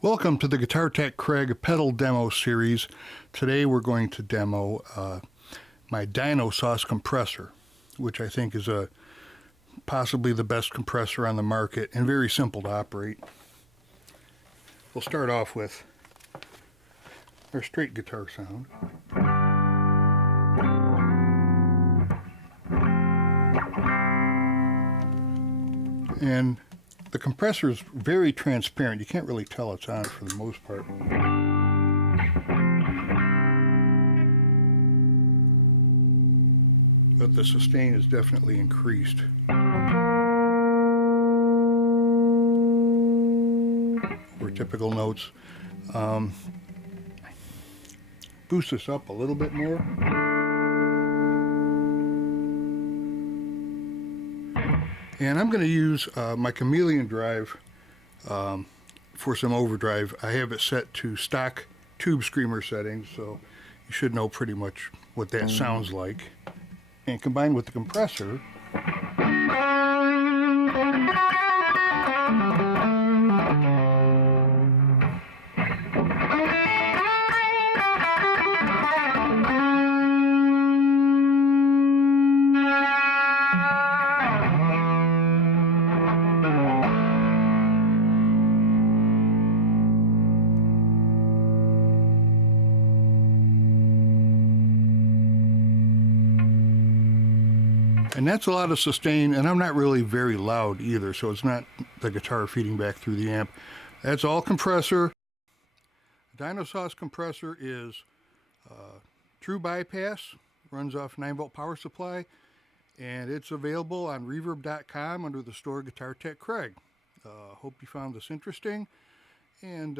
Welcome to the Guitar Tech Craig pedal demo series. Today we're going to demo my Dino compressor, which I think is possibly the best compressor on the market and very simple to operate. We'll start off with our straight guitar sound. And the compressor is very transparent. You can't really tell it's on for the most part. But the sustain is definitely increased. For typical notes. Boost this up a little bit more. And I'm going to use my Chameleon drive for some overdrive. I have it set to stock tube screamer settings, so you should know pretty much what that sounds like. And combined with the compressor, and that's a lot of sustain, and I'm not really very loud either, so it's not the guitar feeding back through the amp. That's all compressor. Dino compressor is true bypass, runs off 9-volt power supply, and it's available on reverb.com under the store Guitar Tech Craig. Hope you found this interesting, and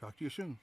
talk to you soon.